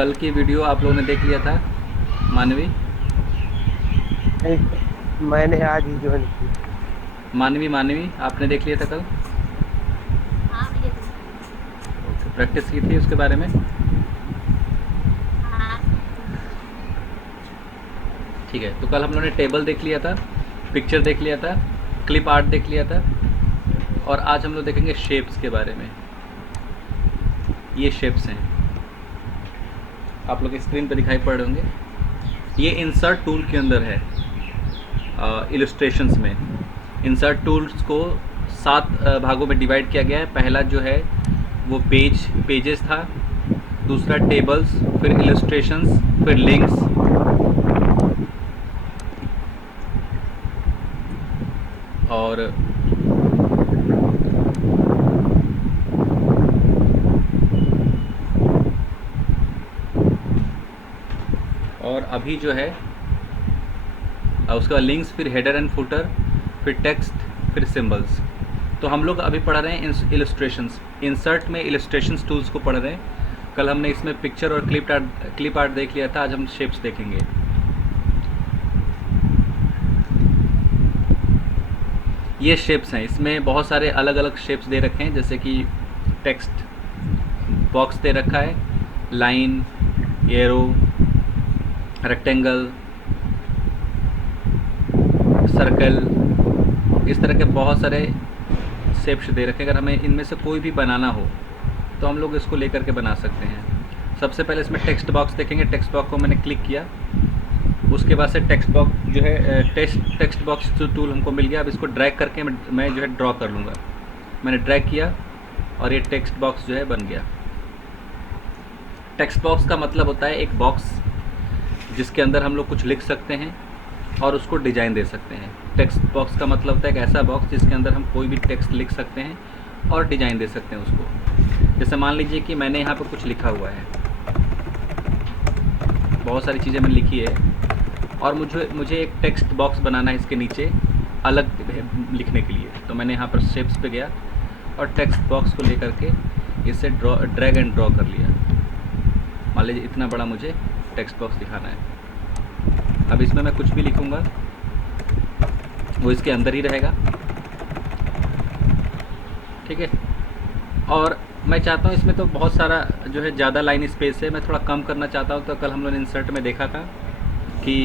कल की वीडियो आप लोगों ने देख लिया था मानवी? नहीं, मैंने आज ही ज्वाइन की। मानवी मानवी आपने देख लिया था कल? हाँ भैया देखी है। ओके, प्रैक्टिस की थी उसके बारे में? हाँ ठीक है, तो कल हम लोगों ने टेबल देख लिया था, पिक्चर देख लिया था, क्लिप आर्ट देख लिया था, और आज हम लोग देखेंगे शेप्स के बारे में। ये शेप्स हैं, आप लोग स्क्रीन पर दिखाई पड़ रहे होंगे। ये इंसर्ट टूल के अंदर है। इलस्ट्रेशंस में इंसर्ट टूल्स को 7 भागों में डिवाइड किया गया है। पहला जो है वो पेजेस था, दूसरा टेबल्स, फिर इलस्ट्रेशंस, फिर लिंक्स, और अभी जो है उसके बाद लिंक्स, फिर हेडर एंड फुटर, फिर टेक्स्ट, फिर सिंबल्स। तो हम लोग अभी पढ़ रहे हैं इलस्ट्रेशंस। इंसर्ट में इलस्ट्रेशंस टूल्स को पढ़ रहे हैं। कल हमने इसमें पिक्चर और क्लिप आर्ट देख लिया था, आज हम शेप्स देखेंगे। ये शेप्स हैं, इसमें बहुत सारे अलग अलग शेप्स दे रखे हैं, जैसे कि टेक्स्ट बॉक्स दे रखा है, लाइन, एरो, रेक्टेंगल, सर्कल, इस तरह के बहुत सारे शेप्स दे रखे हैं। अगर हमें इनमें से कोई भी बनाना हो तो हम लोग इसको लेकर के बना सकते हैं। सबसे पहले इसमें टेक्स्ट बॉक्स देखेंगे। टेक्स्ट बॉक्स को मैंने क्लिक किया, उसके बाद से टेक्स्ट बॉक्स जो है टेक्स्ट बॉक्स जो टूल हमको मिल गया। अब इसको ड्रैग करके मैं जो है ड्रॉ कर लूँगा। मैंने ड्रैग किया और ये टेक्स्ट बॉक्स जो है बन गया। टेक्स्ट बॉक्स का मतलब होता है एक बॉक्स जिसके अंदर हम लोग कुछ लिख सकते हैं और उसको डिज़ाइन दे सकते हैं। टेक्स्ट बॉक्स का मतलब होता है एक ऐसा बॉक्स जिसके अंदर हम कोई भी टेक्स्ट लिख सकते हैं और डिज़ाइन दे सकते हैं उसको। जैसे मान लीजिए कि मैंने यहाँ पर कुछ लिखा हुआ है, बहुत सारी चीज़ें मैंने लिखी है, और मुझे एक टेक्स्ट बॉक्स बनाना है इसके नीचे अलग लिखने के लिए। तो मैंने यहाँ पर शेप्स पे गया और टेक्स्ट बॉक्स को लेकर के इसे ड्रैग एंड ड्रॉ कर लिया। मान लीजिए इतना बड़ा मुझे टेक्स्ट बॉक्स दिखाना है। अब इसमें मैं कुछ भी लिखूँगा वो इसके अंदर ही रहेगा, ठीक है। और मैं चाहता हूँ इसमें तो बहुत सारा जो है ज़्यादा लाइन स्पेस है, मैं थोड़ा कम करना चाहता हूँ। तो कल हम लोग ने इंसर्ट में देखा था कि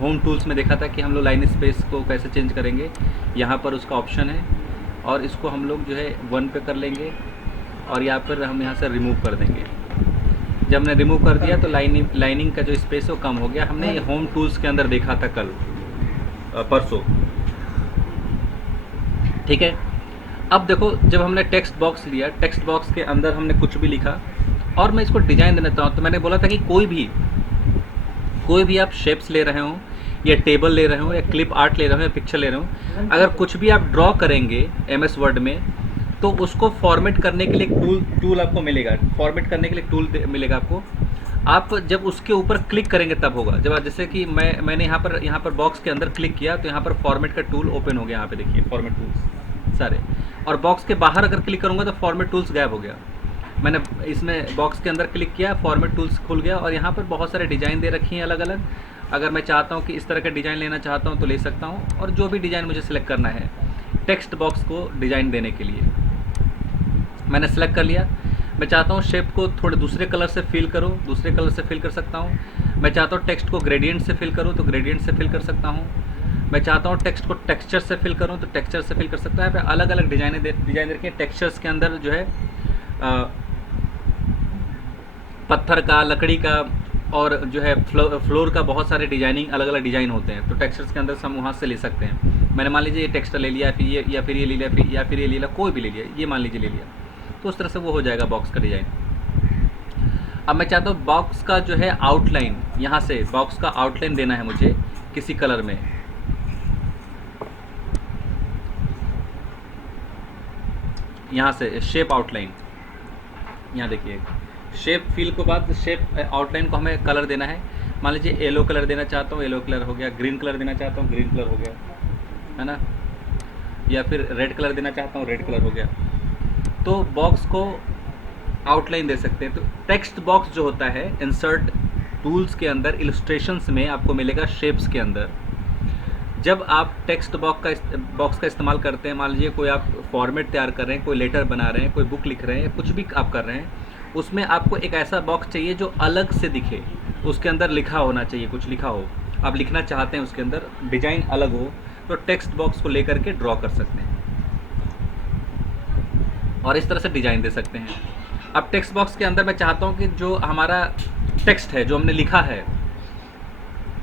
होम टूल्स में देखा था कि हम लोग लाइन स्पेस को कैसे चेंज करेंगे। यहाँ पर उसका ऑप्शन है और इसको हम लोग जो है 1 पे कर लेंगे और यहाँ पर हम यहाँ से रिमूव कर देंगे। जब हमने रिमूव कर दिया तो लाइनिंग का जो स्पेस है वो कम हो गया। हमने ये होम टूल्स के अंदर देखा था कल परसों, ठीक है। अब देखो, जब हमने टेक्स्ट बॉक्स लिया, टेक्स्ट बॉक्स के अंदर हमने कुछ भी लिखा और मैं इसको डिज़ाइन देना चाहूँ, तो मैंने बोला था कि कोई भी आप शेप्स ले रहे हो या टेबल ले रहे हो या क्लिप आर्ट ले रहे हो या पिक्चर ले रहे हो, अगर कुछ भी आप ड्रॉ करेंगे MS वर्ड में तो उसको फॉर्मेट करने के लिए एक टूल आपको मिलेगा। फॉर्मेट करने के लिए टूल मिलेगा आपको। आप जब उसके ऊपर क्लिक करेंगे तब होगा। जब जैसे कि मैंने यहाँ पर बॉक्स के अंदर क्लिक किया तो यहाँ पर फॉर्मेट का टूल ओपन हो गया। यहाँ पे देखिए फॉर्मेट टूल्स सारे, और बॉक्स के बाहर अगर क्लिक करूँगा तो फॉर्मेट टूल्स गायब हो गया। मैंने इसमें बॉक्स के अंदर क्लिक किया, फॉर्मेट टूल्स खुल गया और यहाँ पर बहुत सारे डिज़ाइन दे रखी हैं अलग अलग। अगर मैं चाहता हूँ कि इस तरह का डिज़ाइन लेना चाहता हूँ तो ले सकता हूँ, और जो भी डिज़ाइन मुझे सिलेक्ट करना है टेक्स्ट बॉक्स को डिज़ाइन देने के लिए मैंने सेलेक्ट कर लिया। मैं चाहता हूँ शेप को थोड़े दूसरे कलर से फिल करूँ, दूसरे कलर से फिल कर सकता हूँ। मैं चाहता हूँ टेक्स्ट को ग्रेडियंट से फिल करूँ तो ग्रेडियंट से फिल कर सकता हूँ। मैं चाहता हूँ टेक्स्ट को टेक्सचर से फिल करूँ तो टेक्सचर से फिल कर सकता है। अलग अलग डिज़ाइन रखी हैं। टेक्सचर्स के अंदर जो है पत्थर का, लकड़ी का, और जो है फ्लोर का बहुत सारे डिजाइनिंग अलग अलग डिज़ाइन होते हैं। तो टेक्सचर्स के अंदर से हम वहाँ से ले सकते हैं। मैंने मान लीजिए ये टेक्सचर ले लिया, फिर ये, या फिर ये ले लिया, फिर ये ले लिया, कोई भी ले लिया, ये मान लीजिए ले लिया, तो उस तरह से वो हो जाएगा बॉक्स का डिज़ाइन। अब मैं चाहता हूँ बॉक्स का जो है आउटलाइन, यहाँ से बॉक्स का आउटलाइन देना है मुझे किसी कलर में। यहाँ से शेप आउटलाइन, यहाँ देखिए शेप फिल के बाद शेप आउटलाइन को हमें कलर देना है। मान लीजिए येलो कलर देना चाहता हूँ, येलो कलर हो गया। ग्रीन कलर देना चाहता हूँ, ग्रीन कलर हो गया, है ना। या फिर रेड कलर देना चाहता हूँ, रेड कलर हो गया। तो बॉक्स को आउटलाइन दे सकते हैं। तो टेक्स्ट बॉक्स जो होता है इंसर्ट टूल्स के अंदर इलस्ट्रेशंस में आपको मिलेगा शेप्स के अंदर। जब आप टेक्स्ट बॉक्स का इस्तेमाल करते हैं, मान लीजिए कोई आप फॉर्मेट तैयार कर रहे हैं, कोई लेटर बना रहे हैं, कोई बुक लिख रहे हैं, कुछ भी आप कर रहे हैं, उसमें आपको एक ऐसा बॉक्स चाहिए जो अलग से दिखे, उसके अंदर लिखा होना चाहिए, कुछ लिखा हो, आप लिखना चाहते हैं, उसके अंदर डिजाइन अलग हो, तो टेक्स्ट बॉक्स को लेकर के ड्रॉ कर सकते हैं और इस तरह से डिजाइन दे सकते हैं। अब टेक्स्ट बॉक्स के अंदर मैं चाहता हूँ कि जो हमारा टेक्स्ट है, जो हमने लिखा है,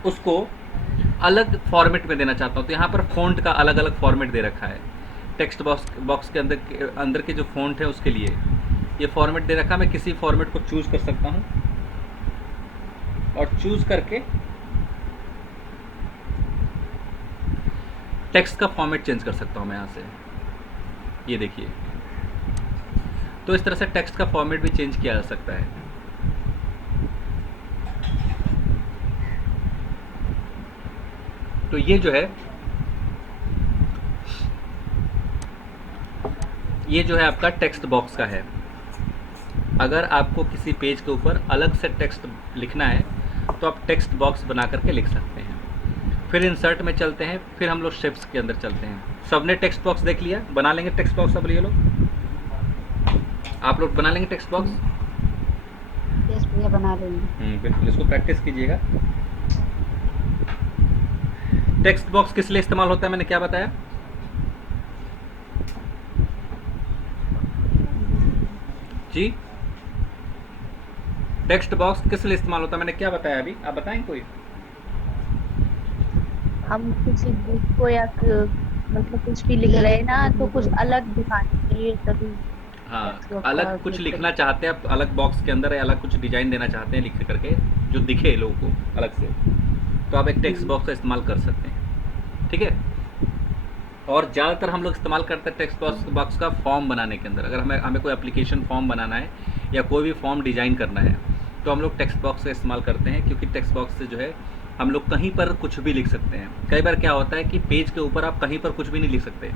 उसको अलग फॉर्मेट में देना चाहता हूँ। तो यहाँ पर फ़ॉन्ट का अलग अलग फॉर्मेट दे रखा है। टेक्स्ट बॉक्स के अंदर के जो फ़ॉन्ट है उसके लिए ये फॉर्मेट दे रखा है। मैं किसी फॉर्मेट को चूज़ कर सकता हूँ और चूज़ करके टेक्स्ट का फॉर्मेट चेंज कर सकता हूँ मैं यहाँ से। ये देखिए, तो इस तरह से टेक्स्ट का फॉर्मेट भी चेंज किया जा सकता है। तो ये जो है आपका टेक्स्ट बॉक्स का है। अगर आपको किसी पेज के ऊपर अलग से टेक्स्ट लिखना है तो आप टेक्स्ट बॉक्स बना करके लिख सकते हैं। फिर इंसर्ट में चलते हैं, फिर हम लोग शेप्स के अंदर चलते हैं। सबने टेक्स्ट बॉक्स देख लिया, बना लेंगे टेक्स्ट बॉक्स। अब ये लोग, आप लोग बना लेंगे टेक्स्ट बॉक्स। यस भैया बना लेंगे। बिल्कुल, इसको प्रैक्टिस कीजिएगा। टेक्स्ट बॉक्स किस लिए इस्तेमाल होता है, मैंने क्या बताया? जी, टेक्स्ट बॉक्स किस लिए इस्तेमाल होता है, मैंने क्या बताया अभी, आप बताएं कोई। हम किसी बुक को या मतलब कुछ भी लिख रहे हैं ना, तो कुछ अलग दिखाने के लिए तभी हाँ, text box का अलग कुछ उपयोग लिखना चाहते हैं आप, अलग बॉक्स के अंदर या अलग कुछ डिजाइन देना चाहते हैं लिख करके, जो दिखे लोगों को अलग से, तो आप एक टेक्स्ट बॉक्स का इस्तेमाल कर सकते हैं। ठीक है। और ज़्यादातर हम लोग इस्तेमाल करते हैं टेक्स्ट बॉक्स का फॉर्म बनाने के अंदर। अगर हमें कोई एप्लीकेशन फॉर्म बनाना है या कोई भी फॉर्म डिज़ाइन करना है तो हम लोग टेक्स्ट बॉक्स का इस्तेमाल करते हैं, क्योंकि टेक्स्ट बॉक्स से जो है हम लोग कहीं पर कुछ भी लिख सकते हैं। कई बार क्या होता है कि पेज के ऊपर आप कहीं पर कुछ भी नहीं लिख सकते,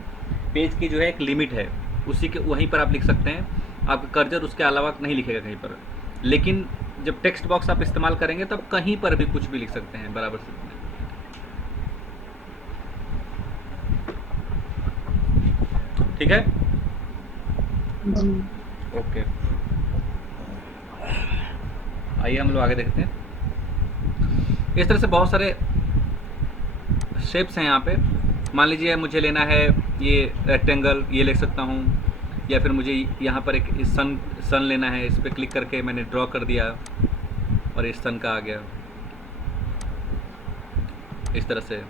पेज की जो है एक लिमिट है, उसी के वहीं पर आप लिख सकते हैं, आपका कर्सर उसके अलावा नहीं लिखेगा कहीं पर। लेकिन जब टेक्स्ट बॉक्स आप इस्तेमाल करेंगे तो आप कहीं पर भी कुछ भी लिख सकते हैं बराबर से। ठीक है, जी। ओके। आइए हम लोग आगे देखते हैं। इस तरह से बहुत सारे शेप्स हैं यहाँ पे। मान लीजिए मुझे लेना है ये रेक्टेंगल, ये ले सकता हूँ, या फिर मुझे यहाँ पर एक सन लेना है, इस पर क्लिक करके मैंने ड्रॉ कर दिया और इस सन का आ गया। इस तरह से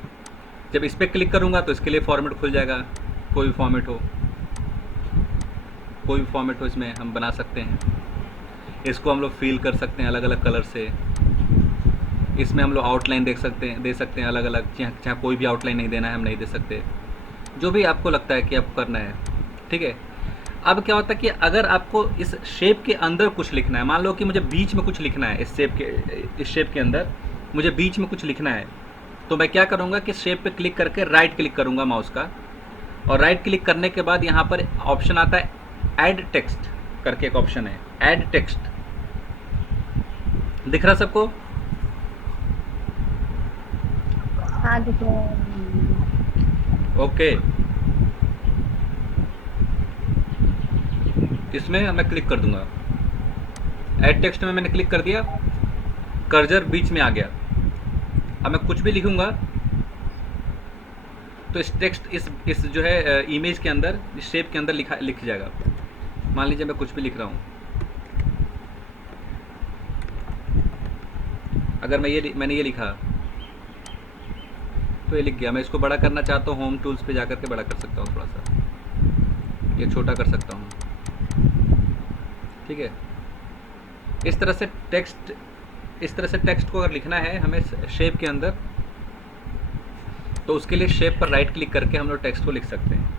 जब इस पर क्लिक करूँगा तो इसके लिए फॉर्मेट खुल जाएगा। कोई भी फॉर्मेट हो इसमें हम बना सकते हैं। इसको हम लोग फिल कर सकते हैं अलग अलग कलर से। इसमें हम लोग आउटलाइन दे सकते हैं अलग अलग, जहाँ कोई भी आउटलाइन नहीं देना है हम नहीं दे सकते, जो भी आपको लगता है कि आपको करना है। ठीक है। अब क्या होता है कि अगर आपको इस शेप के अंदर कुछ लिखना है, मान लो कि मुझे बीच में कुछ लिखना है, इस शेप के अंदर मुझे बीच में कुछ लिखना है, तो मैं क्या करूँगा कि शेप पे क्लिक करके राइट क्लिक करूँगा माउस का, और राइट क्लिक करने के बाद यहाँ पर ऑप्शन आता है ऐड टेक्स्ट करके, एक ऑप्शन है ऐड टेक्स्ट, दिख रहा सबको? हाँ दिख रहा है। ओके। इसमें मैं क्लिक कर दूंगा, ऐड टेक्स्ट में मैंने क्लिक कर दिया, कर्सर बीच में आ गया। अब मैं कुछ भी लिखूंगा तो इस टेक्स्ट इस जो है इमेज के अंदर, इस शेप के अंदर लिख जाएगा। मान लीजिए मैं कुछ भी लिख रहा हूँ, अगर मैंने ये लिखा तो ये लिख गया। मैं इसको बड़ा करना चाहता हूँ, होम टूल्स पे जाकर के बड़ा कर सकता हूँ, थोड़ा सा ये छोटा कर सकता हूँ। ठीक है। इस तरह से टेक्स्ट को अगर लिखना है हमें शेप के अंदर, तो उसके लिए शेप पर राइट क्लिक करके हम लोग टेक्स्ट को लिख सकते हैं।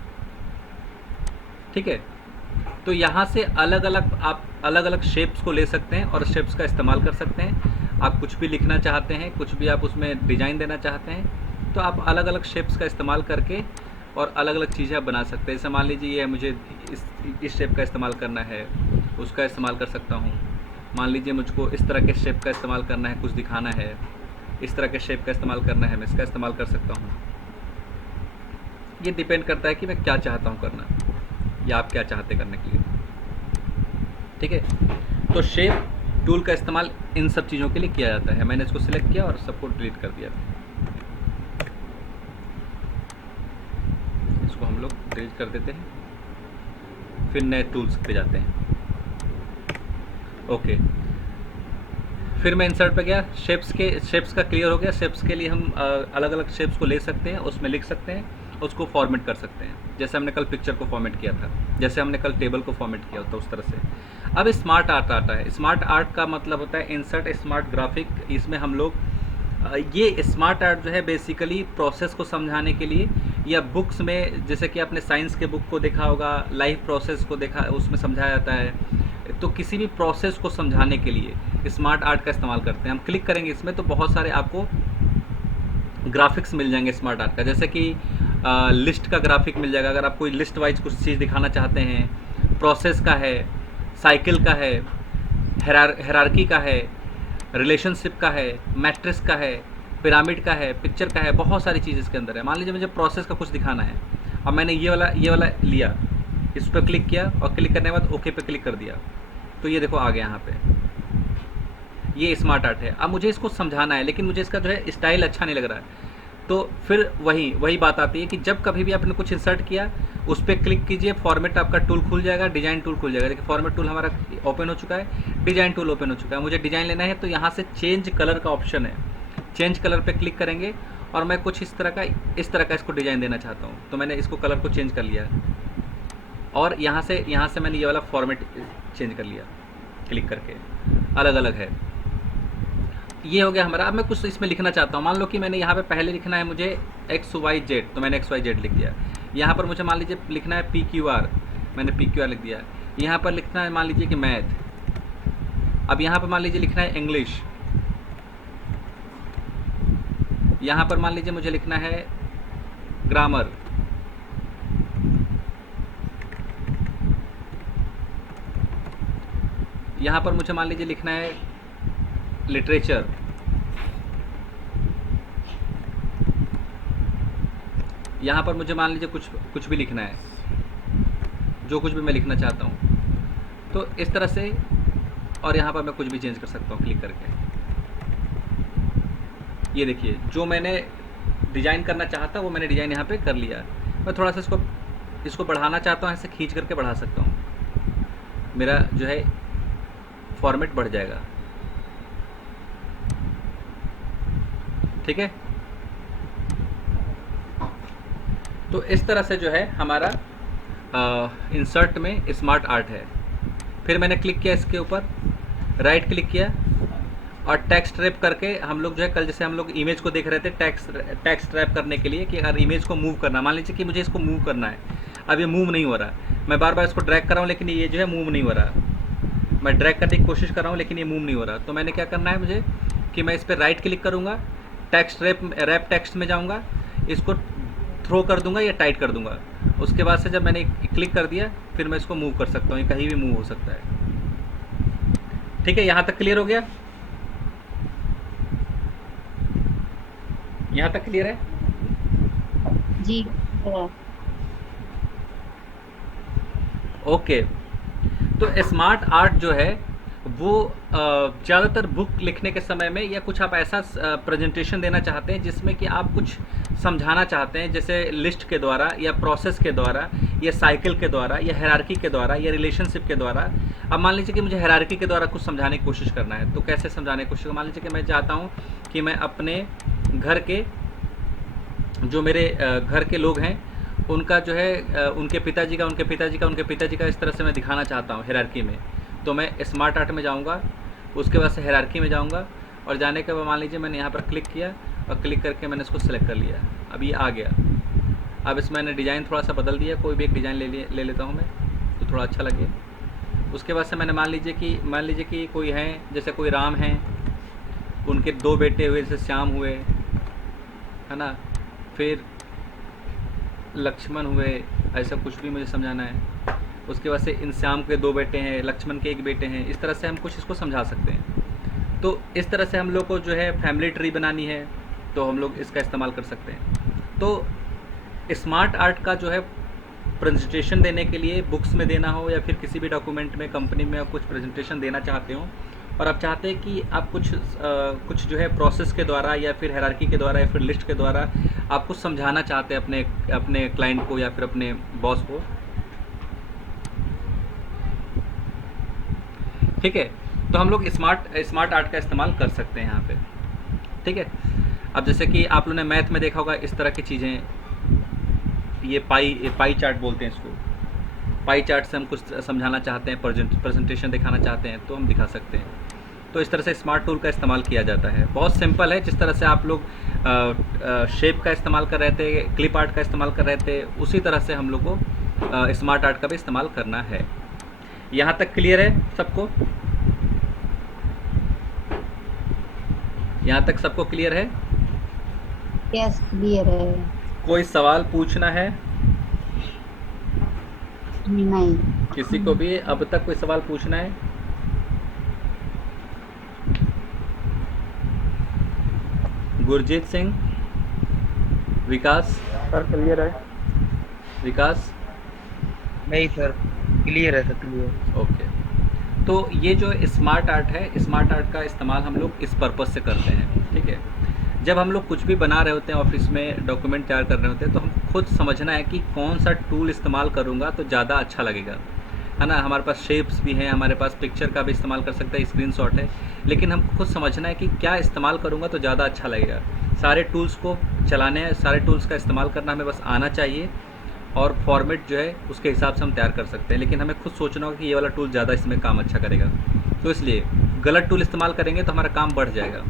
ठीक है। तो यहाँ से आप अलग अलग शेप्स को ले सकते हैं और शेप्स का इस्तेमाल कर सकते हैं। आप कुछ भी लिखना चाहते हैं, कुछ भी आप उसमें डिज़ाइन देना चाहते हैं, तो आप अलग अलग शेप्स का इस्तेमाल करके और अलग अलग चीज़ें आप बना सकते हैं। जैसे मान लीजिए ये मुझे इस शेप का इस्तेमाल करना है, उसका इस्तेमाल कर सकता हूँ। मान लीजिए मुझको इस तरह के शेप का इस्तेमाल करना है, कुछ दिखाना है, इस तरह के शेप का इस्तेमाल करना है, मैं इसका इस्तेमाल कर सकता हूँ। ये डिपेंड करता है कि मैं क्या चाहता हूँ करना, या आप क्या चाहते करने के लिए। ठीक है, तो शेप टूल का इस्तेमाल इन सब चीज़ों के लिए किया जाता है। मैंने इसको सिलेक्ट किया और सबको डिलीट कर दिया। इसको हम लोग डिलीट कर देते हैं, फिर नए टूल्स पे जाते हैं। ओके, फिर मैं इंसर्ट पे गया, शेप्स का क्लियर हो गया। शेप्स के लिए हम अलग अलग शेप्स को ले सकते हैं, उसमें लिख सकते हैं, उसको फॉर्मेट कर सकते हैं, जैसे हमने कल पिक्चर को फॉर्मेट किया था, जैसे हमने कल टेबल को फॉर्मेट किया होता उस तरह से। अब स्मार्ट आर्ट आता है। स्मार्ट आर्ट का मतलब होता है इंसर्ट स्मार्ट ग्राफिक। इसमें हम लोग ये स्मार्ट आर्ट जो है बेसिकली प्रोसेस को समझाने के लिए, या बुक्स में जैसे कि आपने साइंस के बुक को देखा होगा, लाइफ प्रोसेस को देखा, उसमें समझाया जाता है। तो किसी भी प्रोसेस को समझाने के लिए स्मार्ट आर्ट का इस्तेमाल करते हैं। हम क्लिक करेंगे इसमें तो बहुत सारे आपको ग्राफिक्स मिल जाएंगे स्मार्ट आर्ट का, जैसे कि लिस्ट का ग्राफिक मिल जाएगा। अगर आप कोई लिस्ट वाइज कुछ चीज़ दिखाना चाहते हैं, प्रोसेस का है, साइकिल का है, हेरारकी का है, रिलेशनशिप का है, मैट्रिक्स का है, पिरामिड का है, पिक्चर का है, बहुत सारी चीज़ इसके अंदर है। मान लीजिए मुझे प्रोसेस का कुछ दिखाना है, अब मैंने ये वाला लिया, इस पर क्लिक किया और क्लिक करने के बाद ओके पे क्लिक कर दिया, तो ये देखो आ गया यहाँ पे, ये स्मार्ट आर्ट है। अब मुझे इसको समझाना है, लेकिन मुझे इसका जो है स्टाइल अच्छा नहीं लग रहा है, तो फिर वही बात आती है कि जब कभी भी आपने कुछ इंसर्ट किया, उस पर क्लिक कीजिए, फॉर्मेट आपका टूल खुल जाएगा, डिजाइन टूल खुल जाएगा। देखिए फॉर्मेट टूल हमारा ओपन हो चुका है, डिजाइन टूल ओपन हो चुका है। मुझे डिजाइन लेना है तो यहाँ से चेंज कलर का ऑप्शन है, चेंज कलर पे क्लिक करेंगे और मैं कुछ इस तरह का इसको डिजाइन देना चाहता हूँ, तो मैंने इसको कलर को चेंज कर लिया और यहाँ से मैंने ये वाला फॉर्मेट चेंज कर लिया क्लिक करके, अलग अलग है। ये हो गया हमारा। अब मैं कुछ इसमें लिखना चाहता हूँ, मान लो कि मैंने यहाँ पे पहले लिखना है मुझे XYZ, तो मैंने XYZ लिख दिया। यहाँ पर मुझे मान लीजिए लिखना है PQR, मैंने PQR लिख दिया। यहाँ पर लिखना है मान लीजिए कि मैथ, अब यहाँ पर मान लीजिए लिखना है इंग्लिश, यहाँ पर मान लीजिए मुझे लिखना है ग्रामर, यहाँ पर मुझे मान लीजिए लिखना है लिटरेचर, यहाँ पर मुझे मान लीजिए कुछ भी लिखना है, जो कुछ भी मैं लिखना चाहता हूँ, तो इस तरह से। और यहाँ पर मैं कुछ भी चेंज कर सकता हूँ क्लिक करके। ये देखिए जो मैंने डिज़ाइन करना चाहता वो मैंने डिज़ाइन यहाँ पे कर लिया। मैं थोड़ा सा इसको बढ़ाना चाहता हूँ, ऐसे खींच करके बढ़ा सकता हूँ, मेरा जो है फॉर्मेट बढ़ जाएगा। ठीक है, तो इस तरह से जो है हमारा इंसर्ट में स्मार्ट आर्ट है। फिर मैंने क्लिक किया इसके ऊपर, राइट क्लिक किया और टेक्स्ट रैप करके हम लोग जो है कल जैसे हम लोग इमेज को देख रहे थे, टेक्स्ट रैप करने के लिए कि अगर इमेज को मूव करना, मान लीजिए कि मुझे इसको मूव करना है, अब ये मूव नहीं हो रहा, मैं बार बार इसको ड्रैग कर रहा हूँ लेकिन ये जो है मूव नहीं हो रहा, मैं ड्रैग करने की कोशिश कर रहा हूँ लेकिन ये मूव नहीं हो रहा। तो मैंने क्या करना है मुझे कि मैं इस पर राइट क्लिक करूँगा, टेक्स्ट रैप टेक्स्ट में जाऊँगा, इसको थ्रो कर दूंगा या टाइट कर दूंगा। उसके बाद से जब मैंने क्लिक कर दिया फिर मैं इसको मूव कर सकता हूँ, ये कहीं भी मूव हो सकता है। ठीक है, यहाँ तक क्लियर हो गया? यहाँ तक क्लियर है? जी। ओके, तो स्मार्ट आर्ट जो है वो ज़्यादातर बुक लिखने के समय में, या कुछ आप ऐसा प्रेजेंटेशन देना चाहते हैं जिसमें कि आप कुछ समझाना चाहते हैं, जैसे लिस्ट के द्वारा या प्रोसेस के द्वारा या साइकिल के द्वारा या हायरार्की के द्वारा या रिलेशनशिप के द्वारा। अब मान लीजिए कि मुझे हायरार्की के द्वारा कुछ समझाने की कोशिश करना है, तो कैसे समझाने की कोशिश? मान लीजिए कि मैं चाहता हूँ कि मैं अपने घर के जो मेरे घर के लोग हैं उनका जो है उनके पिताजी का इस तरह से मैं दिखाना चाहता हूँ हायरार्की में, तो मैं स्मार्ट आर्ट में जाऊँगा, उसके बाद से हायरार्की में जाऊँगा और जाने के बाद मान लीजिए मैंने यहाँ पर क्लिक किया और क्लिक करके मैंने इसको सेलेक्ट कर लिया, अब ये आ गया। अब इसमें मैंने डिज़ाइन थोड़ा सा बदल दिया, कोई भी एक डिज़ाइन ले लेता हूँ मैं तो थोड़ा अच्छा लगे। उसके बाद से मैंने मान लीजिए कि कोई हैं, जैसे कोई राम हैं, उनके 2 बेटे हुए जैसे श्याम हुए, है ना, फिर लक्ष्मण हुए, ऐसा कुछ भी मुझे समझाना है। उसके बाद से इंश्याम के 2 बेटे हैं, लक्ष्मण के 1 बेटे हैं, इस तरह से हम कुछ इसको समझा सकते हैं। तो इस तरह से हम लोग को जो है फैमिली ट्री बनानी है तो हम लोग इसका इस्तेमाल कर सकते हैं। तो स्मार्ट आर्ट का जो है प्रेजेंटेशन देने के लिए बुक्स में देना हो या फिर किसी भी डॉक्यूमेंट में, कंपनी में आप कुछ प्रेजेंटेशन देना चाहते हो और आप चाहते हैं कि आप कुछ जो है प्रोसेस के द्वारा या फिर हायरार्की के द्वारा या फिर लिस्ट के द्वारा आप कुछ समझाना चाहते हैं अपने क्लाइंट को या फिर अपने बॉस को, ठीक है, तो हम लोग स्मार्ट आर्ट का इस्तेमाल कर सकते हैं यहाँ पे, ठीक है। अब जैसे कि आप लोगों ने मैथ में देखा होगा इस तरह की चीज़ें, ये पाई चार्ट बोलते हैं इसको। पाई चार्ट से हम कुछ समझाना चाहते हैं, प्रेजेंटेशन दिखाना चाहते हैं तो हम दिखा सकते हैं। तो इस तरह से स्मार्ट टूल का इस्तेमाल किया जाता है। बहुत सिंपल है, जिस तरह से आप लोग शेप का इस्तेमाल कर रहे थे, क्लिप आर्ट का इस्तेमाल कर रहे थे, उसी तरह से हम लोग को स्मार्ट आर्ट का भी इस्तेमाल करना है। यहाँ तक क्लियर है सबको? यहाँ तक सबको क्लियर है? यस, क्लियर है। कोई सवाल पूछना है? नहीं। किसी को भी अब तक कोई सवाल पूछना है? गुरजीत सिंह, विकास, सर क्लियर है? विकास नहीं सर, क्लियर है सर, क्लियर। ओके। तो ये जो स्मार्ट आर्ट है, स्मार्ट आर्ट का इस्तेमाल हम लोग इस पर्पस से करते हैं, ठीक है। जब हम लोग कुछ भी बना रहे होते हैं, ऑफिस में डॉक्यूमेंट तैयार कर रहे होते हैं, तो हम खुद समझना है कि कौन सा टूल इस्तेमाल करूँगा तो ज़्यादा अच्छा लगेगा, है ना। हमारे पास शेप्स भी हैं, हमारे पास पिक्चर का भी इस्तेमाल कर सकते हैं, स्क्रीनशॉट है, लेकिन हम खुद समझना है कि क्या इस्तेमाल करूँगा तो ज़्यादा अच्छा लगेगा। सारे टूल्स को चलाने हैं, सारे टूल्स का इस्तेमाल करना हमें बस आना चाहिए और फॉर्मेट जो है उसके हिसाब से हम तैयार कर सकते हैं, लेकिन हमें खुद सोचना होगा कि ये वाला टूल ज़्यादा इसमें काम अच्छा करेगा। तो इसलिए गलत टूल इस्तेमाल करेंगे तो हमारा काम बढ़ जाएगा।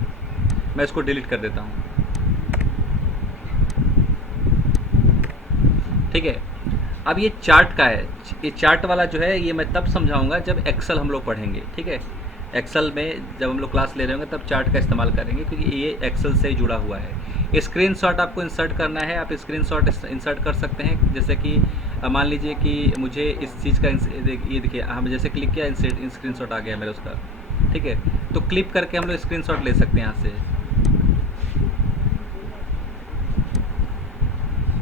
मैं इसको डिलीट कर देता हूँ, ठीक है। अब ये चार्ट का है, ये चार्ट वाला जो है ये मैं तब समझाऊंगा जब एक्सेल हम लोग पढ़ेंगे, ठीक है। एक्सेल में जब हम लोग क्लास ले रहे होंगे तब चार्ट का इस्तेमाल करेंगे, क्योंकि ये एक्सेल से जुड़ा हुआ है। स्क्रीनशॉट आपको इंसर्ट करना है, आप स्क्रीनशॉट इंसर्ट कर सकते हैं। जैसे कि मान लीजिए कि मुझे इस चीज़ का ये देखिए, हम जैसे क्लिक किया, स्क्रीनशॉट आ गया मेरा उसका, ठीक है। तो क्लिक करके हम लोग स्क्रीनशॉट ले सकते हैं यहाँ से,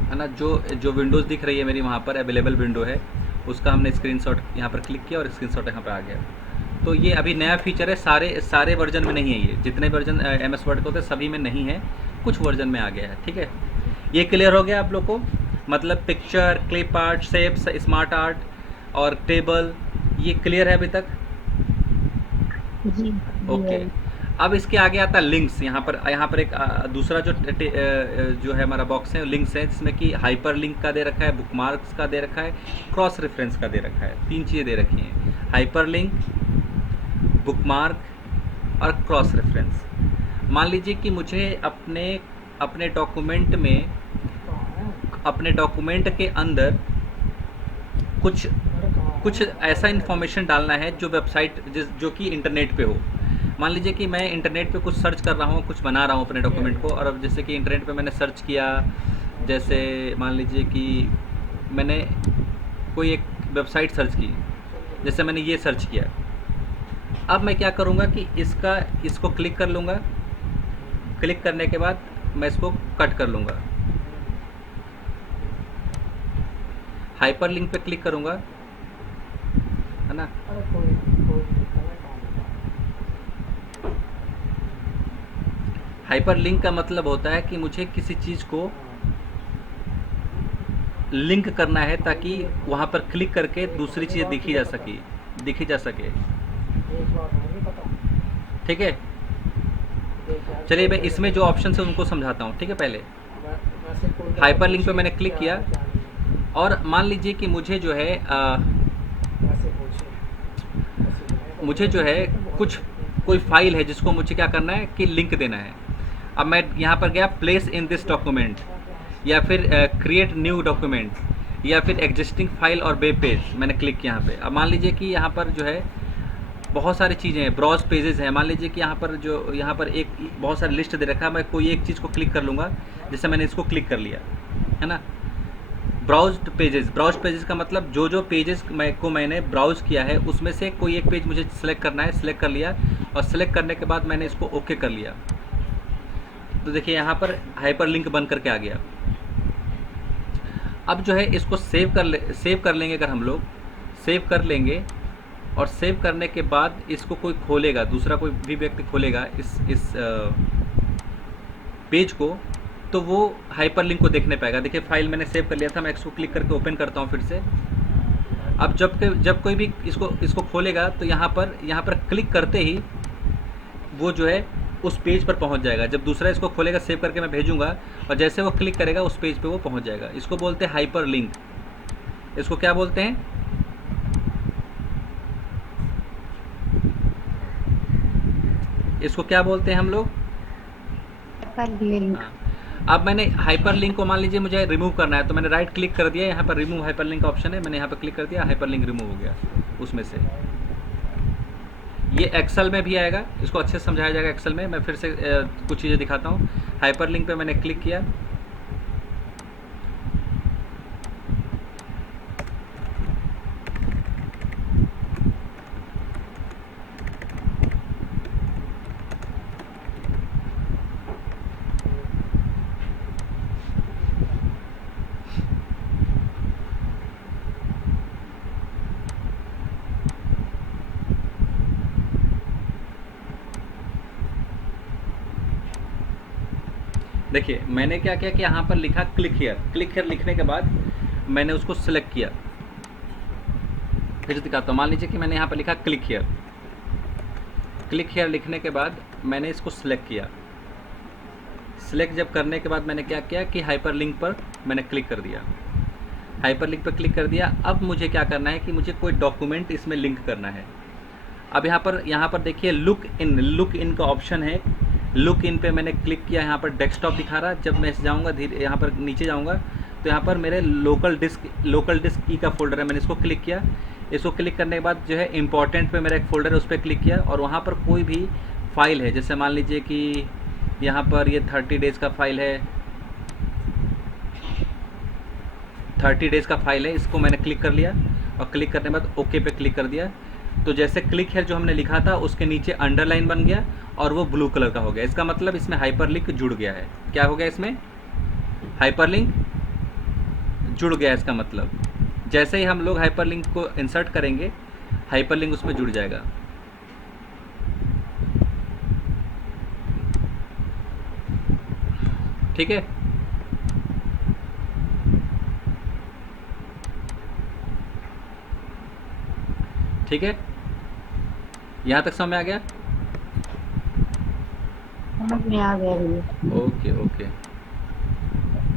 है ना। जो विंडोज़ दिख रही है मेरी वहाँ पर अवेलेबल विंडो है, उसका हमने स्क्रीनशॉट यहाँ पर क्लिक किया और स्क्रीनशॉट यहाँ पर आ गया। तो ये अभी नया फीचर है, सारे वर्जन में नहीं है, ये जितने वर्जन MS वर्ड के होते हैं सभी में नहीं है, कुछ वर्जन में आ गया है, ठीक है। ये क्लियर हो गया आप लोग को? मतलब picture, clip art, shapes, smart art और टेबल, ये क्लियर है अभी तक? जी। ओके। अब इसके आगे आता है लिंक्स। यहाँ पर एक दूसरा जो है हमारा बॉक्स है, लिंक्स है, जिसमें कि हाइपर लिंक का दे रखा है, बुकमार्क्स का दे रखा है, क्रॉस रेफरेंस का दे रखा है। 3 चीज़ें दे रखी हैं, हाइपर लिंक, बुकमार्क और क्रॉस रेफरेंस। मान लीजिए कि मुझे अपने डॉक्यूमेंट के अंदर कुछ ऐसा इन्फॉर्मेशन डालना है जो वेबसाइट जो कि इंटरनेट पे हो। मान लीजिए कि मैं इंटरनेट पे कुछ सर्च कर रहा हूँ, कुछ बना रहा हूँ अपने डॉक्यूमेंट को, और अब जैसे कि इंटरनेट पे मैंने सर्च किया, जैसे मान लीजिए कि मैंने कोई एक वेबसाइट सर्च की, जैसे मैंने ये सर्च किया। अब मैं क्या करूँगा कि इसको क्लिक कर लूँगा, क्लिक करने के बाद मैं इसको कट कर लूँगा, हाइपर लिंक पे क्लिक करूँगा, है ना। हाइपर लिंक का मतलब होता है कि मुझे किसी चीज़ को लिंक करना है ताकि वहाँ पर क्लिक करके दूसरी चीज़ दिखी जा सके, ठीक है। चलिए मैं इसमें जो ऑप्शन है उनको समझाता हूँ, ठीक है। पहले हाइपर लिंक पे मैंने क्लिक किया और मान लीजिए कि मुझे जो है कोई फाइल है जिसको मुझे क्या करना है कि लिंक देना है। अब मैं यहाँ पर गया प्लेस इन दिस डॉक्यूमेंट, या फिर क्रिएट न्यू डॉक्यूमेंट, या फिर एग्जिस्टिंग फाइल और वेब पेज, मैंने क्लिक किया यहाँ पे। अब मान लीजिए कि यहाँ पर जो है बहुत सारी चीज़ें हैं, ब्राउज पेजेस हैं। मान लीजिए कि यहाँ पर एक बहुत सारी लिस्ट दे रखा है, मैं कोई एक चीज़ को क्लिक कर लूँगा, जैसे मैंने इसको क्लिक कर लिया, है ना। ब्राउज्ड पेजेस का मतलब जो जो पेजेस मैंने ब्राउज किया है उसमें से कोई एक पेज मुझे सेलेक्ट करना है, सेलेक्ट कर लिया और सेलेक्ट करने के बाद मैंने इसको ओके कर लिया। तो देखिए यहाँ पर हाइपर लिंक बन करके आ गया। अब जो है इसको सेव कर लेंगे। अगर हम लोग सेव कर लेंगे और सेव करने के बाद इसको कोई खोलेगा, दूसरा कोई भी व्यक्ति खोलेगा इस पेज को, तो वो हाइपर लिंक को देखने पाएगा। देखिए फाइल मैंने सेव कर लिया था, मैं इसको क्लिक करके ओपन करता हूँ फिर से। अब जब कोई भी इसको खोलेगा तो यहाँ पर क्लिक करते ही वो जो है उस पेज पर पहुँच जाएगा। जब दूसरा इसको खोलेगा, सेव करके मैं भेजूँगा और जैसे वो क्लिक करेगा उस पेज पे वो पहुँच जाएगा। इसको बोलते हैं हाइपर लिंक। इसको क्या बोलते हैं? इसको क्या बोलते हैं हम लोग? लिंक। हाँ। अब मैंने हाइपर लिंक को मान लीजिए मुझे रिमूव करना है, तो मैंने राइट क्लिक कर दिया, यहाँ पर रिमूव हाइपर लिंक का ऑप्शन है, मैंने यहाँ पर क्लिक कर दिया, हाइपर लिंक रिमूव हो गया उसमें से। ये एक्सेल में भी आएगा, इसको अच्छे से समझाया जाएगा एक्सेल में। मैं फिर से कुछ चीज़ें दिखाता हूँ। हाइपर लिंक पे मैंने क्लिक किया, देखिए मैंने क्या किया कि यहाँ पर लिखा क्लिक हियर। क्लिक हियर लिखने के बाद मैंने उसको सिलेक्ट किया। फिर दिखाता हूँ। मान लीजिए कि मैंने यहाँ पर लिखा क्लिक हियर। क्लिक हियर लिखने के बाद मैंने इसको सिलेक्ट किया। सिलेक्ट जब करने के बाद मैंने क्या किया कि हाइपर लिंक पर मैंने क्लिक कर दिया। हाइपर लिंक पर क्लिक कर दिया। अब मुझे क्या करना है कि मुझे कोई डॉक्यूमेंट इसमें लिंक करना है। अब यहाँ पर देखिए लुक इन का ऑप्शन है। लुक इन पे मैंने क्लिक किया। यहाँ पर डेस्कटॉप दिखा रहा। जब मैं जाऊँगा धीरे, यहाँ पर नीचे जाऊँगा तो यहाँ पर मेरे लोकल डिस्क की का फोल्डर है, मैंने इसको क्लिक किया। इसको क्लिक करने के बाद जो है इम्पॉर्टेंट पे मेरा एक फ़ोल्डर है, उस पर क्लिक किया और वहाँ पर कोई भी फाइल है, जैसे मान लीजिए कि यहाँ पर ये 30 डेज़ का फाइल है, 30 डेज़ का फाइल है, इसको मैंने क्लिक कर लिया और क्लिक करने के बाद ओके पे क्लिक कर दिया। तो जैसे क्लिक है जो हमने लिखा था उसके नीचे अंडरलाइन बन गया और वो ब्लू कलर का हो गया। इसका मतलब इसमें हाइपर लिंक जुड़ गया है। क्या हो गया? इसमें हाइपर लिंक जुड़ गया है। इसका मतलब जैसे ही हम लोग हाइपर लिंक को इंसर्ट करेंगे, हाइपर लिंक उसमें जुड़ जाएगा। ठीक है। ठीक है, यहाँ तक समझ में आ गया? समझ में आ गया भैया। ओके ओके,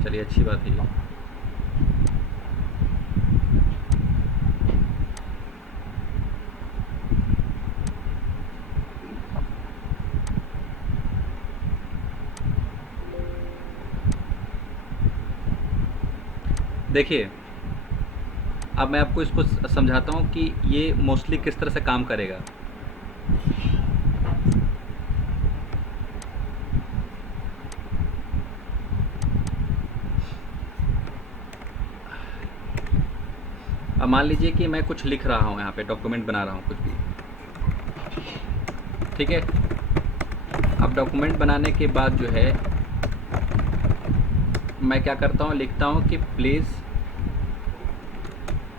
चलिए अच्छी बात है ये। देखिए अब मैं आपको इसको समझाता हूँ कि ये मोस्टली किस तरह से काम करेगा। अब मान लीजिए कि मैं कुछ लिख रहा हूँ, यहाँ पे डॉक्यूमेंट बना रहा हूँ कुछ भी, ठीक है। अब डॉक्यूमेंट बनाने के बाद जो है मैं क्या करता हूँ, लिखता हूँ कि प्लीज़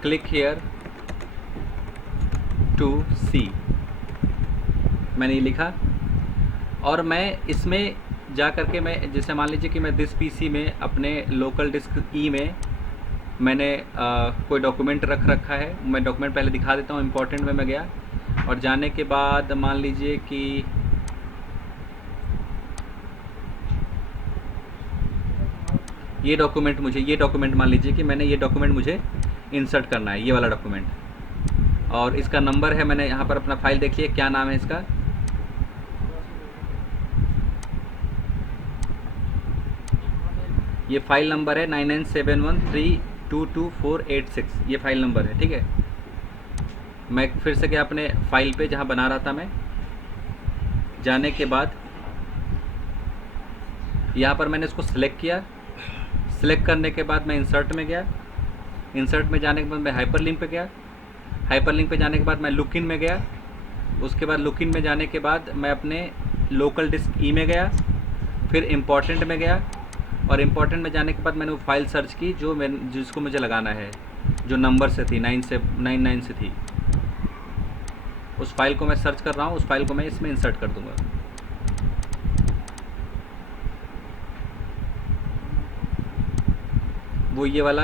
क्लिक हियर टू सी। मैंने ये लिखा और मैं इसमें जा कर के मैं, जैसे मान लीजिए कि मैं दिस पीसी में अपने लोकल डिस्क ई में मैंने कोई डॉक्यूमेंट रख रखा है। मैं डॉक्यूमेंट पहले दिखा देता हूँ। इम्पोर्टेंट में मैं गया और जाने के बाद मान लीजिए कि ये डॉक्यूमेंट मान लीजिए कि मैंने ये डॉक्यूमेंट मुझे इंसर्ट करना है, ये वाला डॉक्यूमेंट, और इसका नंबर है, मैंने यहाँ पर अपना फाइल देख लिया, क्या नाम है इसका, ये फाइल नंबर है 9971322486, ये फाइल नंबर है, ठीक है। मैं फिर से क्या अपने फाइल पे जहाँ बना रहा था मैं, जाने के बाद यहाँ पर मैंने इसको सिलेक्ट किया। सिलेक्ट करने के बाद मैं इंसर्ट में गया। इंसर्ट में जाने के बाद मैं हाइपर लिंक पे गया, हाइपर लिंक पे जाने के बाद मैं लुक इन में गया, उसके बाद लुक इन में जाने के बाद मैं अपने लोकल डिस्क ई में गया, फिर इम्पॉर्टेंट में गया, और इम्पॉर्टेंट में जाने के बाद मैंने वो फाइल सर्च की जो मैं जिसको मुझे लगाना है, जो नंबर से थी 99 से थी, उस फाइल को मैं सर्च कर रहा हूँ, उस फाइल को मैं इसमें इंसर्ट कर दूंगा। वो ये वाला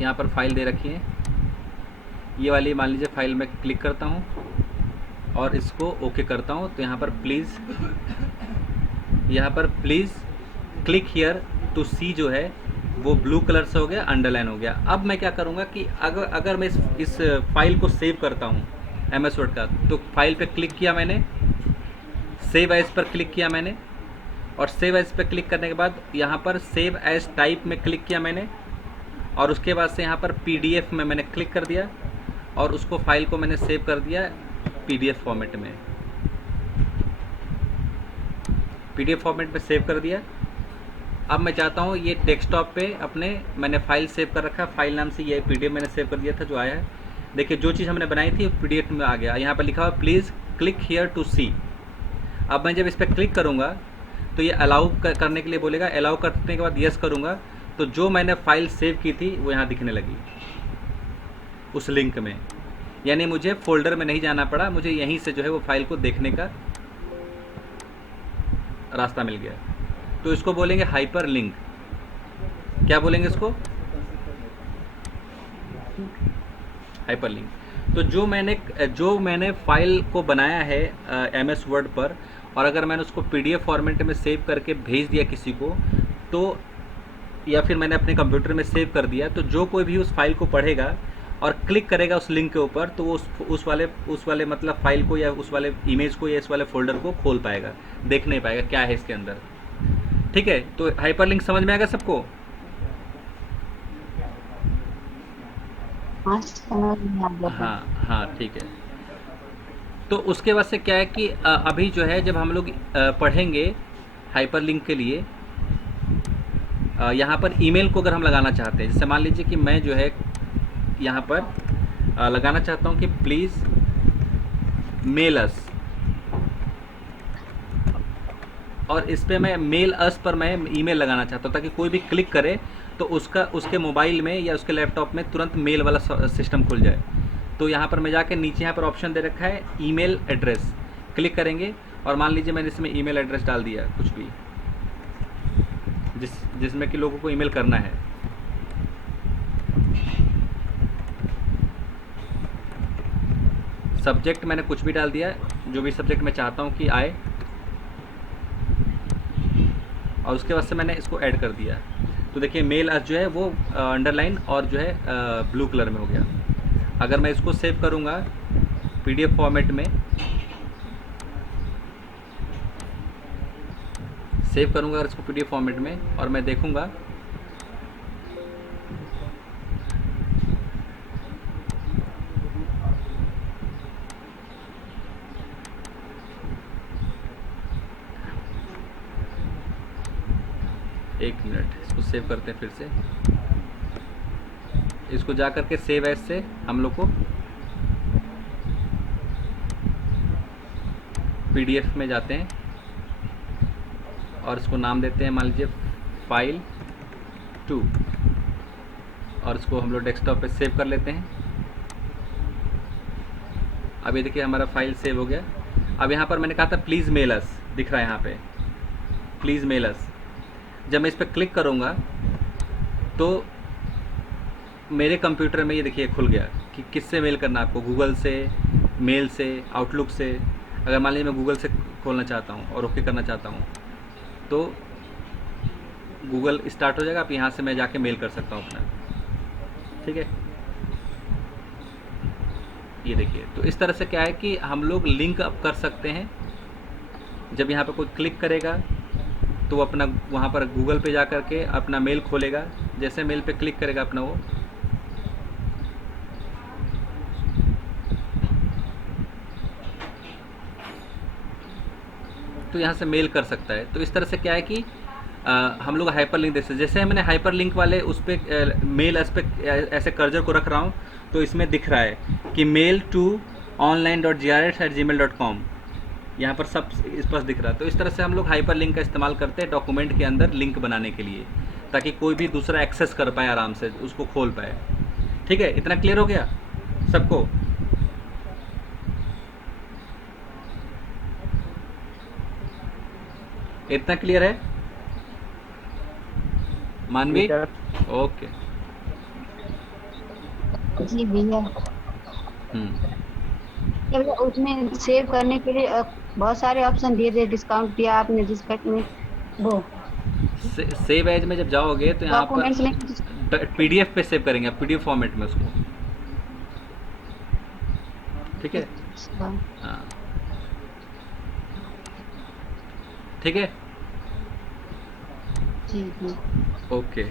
यहाँ पर फाइल दे रखी है, ये वाली मान लीजिए फाइल में क्लिक करता हूँ और इसको ओके करता हूँ, तो यहाँ पर प्लीज़ क्लिक हियर टू सी जो है वो ब्लू कलर से हो गया, अंडरलाइन हो गया। अब मैं क्या करूँगा कि अगर मैं इस फाइल को सेव करता हूँ MS वर्ड का, तो फाइल पे क्लिक किया मैंने, सेव एज पर क्लिक किया मैंने, और सेव एज पर क्लिक करने के बाद यहाँ पर सेव एज टाइप में क्लिक किया मैंने, और उसके बाद से यहाँ पर PDF में मैंने क्लिक कर दिया और उसको फाइल को मैंने सेव कर दिया PDF फॉर्मेट में, PDF फॉर्मेट में सेव कर दिया। अब मैं चाहता हूँ ये डेस्कटॉप पे अपने मैंने फाइल सेव कर रखा है, फाइल नाम से ये PDF मैंने सेव कर दिया था जो आया है। देखिए जो चीज़ हमने बनाई थी PDF में आ गया, यहाँ पर लिखा हुआ प्लीज़ क्लिक हियर टू सी। अब मैं जब इस पर क्लिक करूँगा तो ये अलाउ करने के लिए बोलेगा, अलाउ करने के बाद यस करूँगा तो जो मैंने फाइल सेव की थी वो यहाँ दिखने लगी उस लिंक में, यानी मुझे फोल्डर में नहीं जाना पड़ा, मुझे यहीं से जो है वो फाइल को देखने का रास्ता मिल गया। तो इसको बोलेंगे हाइपर लिंक। क्या बोलेंगे इसको? Hyper link. तो जो मैंने फाइल को बनाया है MS वर्ड पर, और अगर मैंने उसको PDF फॉर्मेट में सेव करके भेज दिया किसी को, तो या फिर मैंने अपने कंप्यूटर में सेव कर दिया, तो जो कोई भी उस फाइल को पढ़ेगा और क्लिक करेगा उस लिंक के ऊपर, तो वो उस वाले मतलब फाइल को या उस वाले इमेज को या इस वाले फोल्डर को खोल पाएगा, देख नहीं पाएगा क्या है इसके अंदर। ठीक है, तो हाइपर लिंक समझ में आएगा सबको? हाँ समझ में आ गया। हाँ ठीक है। तो उसके बाद से क्या है कि अभी जो है जब हम लोग पढ़ेंगे हाइपर लिंक के लिए, यहाँ पर ईमेल को अगर हम लगाना चाहते हैं, जैसे मान लीजिए कि मैं जो है यहाँ पर लगाना चाहता हूँ कि प्लीज़ मेल अस, और इस पर मैं मेल अस पर मैं ईमेल लगाना चाहता हूँ ताकि कोई भी क्लिक करे तो उसके मोबाइल में या उसके लैपटॉप में तुरंत मेल वाला सिस्टम खुल जाए। तो यहाँ पर मैं जाके नीचे यहाँ पर ऑप्शन दे रखा है ईमेल एड्रेस, क्लिक करेंगे और मान लीजिए मैंने इसमें ईमेल एड्रेस डाल दिया कुछ भी जिसमें कि लोगों को ईमेल करना है। सब्जेक्ट मैंने कुछ भी डाल दिया, जो भी सब्जेक्ट मैं चाहता हूँ कि आए, और उसके बाद से मैंने इसको ऐड कर दिया। तो देखिए मेल अस जो है वो अंडरलाइन और जो है ब्लू कलर में हो गया। अगर मैं इसको सेव करूँगा PDF फॉर्मेट में, सेव करूँगा अगर इसको PDF फॉर्मेट में, और मैं देखूँगा एक मिनट, इसको सेव करते हैं फिर से। इसको जा करके सेव एज से हम लोग को PDF में जाते हैं और इसको नाम देते हैं मान लीजिए फाइल 2, और इसको हम लोग डेस्कटॉप पे सेव कर लेते हैं। अब ये देखिए हमारा फाइल सेव हो गया। अब यहाँ पर मैंने कहा था प्लीज़ मेल अस, दिख रहा है यहाँ पे प्लीज़ मेल अस। जब मैं इस पर क्लिक करूँगा तो मेरे कंप्यूटर में ये देखिए खुल गया कि किससे मेल करना है आपको, गूगल से, मेल से, आउटलुक से। अगर मान लीजिए मैं गूगल से खोलना चाहता हूँ और ओके करना चाहता हूँ तो गूगल स्टार्ट हो जाएगा, आप यहाँ से मैं जाके मेल कर सकता हूँ अपना। ठीक है, ये देखिए। तो इस तरह से क्या है कि हम लोग लिंक अप कर सकते हैं। जब यहाँ पर कोई क्लिक करेगा तो अपना वहाँ पर गूगल पे जा कर के अपना मेल खोलेगा, जैसे मेल पे क्लिक करेगा अपना वो तो यहाँ से मेल कर सकता है। तो इस तरह से क्या है कि हम लोग हाइपर लिंक देख सकते हैं। जैसे मैंने हाइपर लिंक वाले उस पर मेल एस्पेक्ट ऐसे कर्जर को रख रहा हूँ तो इसमें दिख रहा है कि मेल टू online.grh@gmail.com, यहाँ पर सब स्पष्ट दिख रहा है। तो इस तरह से हम लोग हाइपर लिंक का इस्तेमाल करते हैं डॉक्यूमेंट के अंदर लिंक बनाने के लिए, ताकि कोई भी दूसरा एक्सेस कर पाए, आराम से उसको खोल पाए। ठीक है, इतना क्लियर हो गया सबको? इतना क्लियर है मानवी? ओके। जी भैया। हम्म। क्या भैया उसमें सेव करने के लिए बहुत सारे ऑप्शन दिए थे, डिस्काउंट दिया आपने जिसका में वो सेव एज में जब जाओगे तो यहाँ डॉक्यूमेंट्स में पर पीडीएफ पे सेव करेंगे, पीडीएफ फॉर्मेट में उसको। ठीक है, हाँ ठीक है, जी जी। ओके।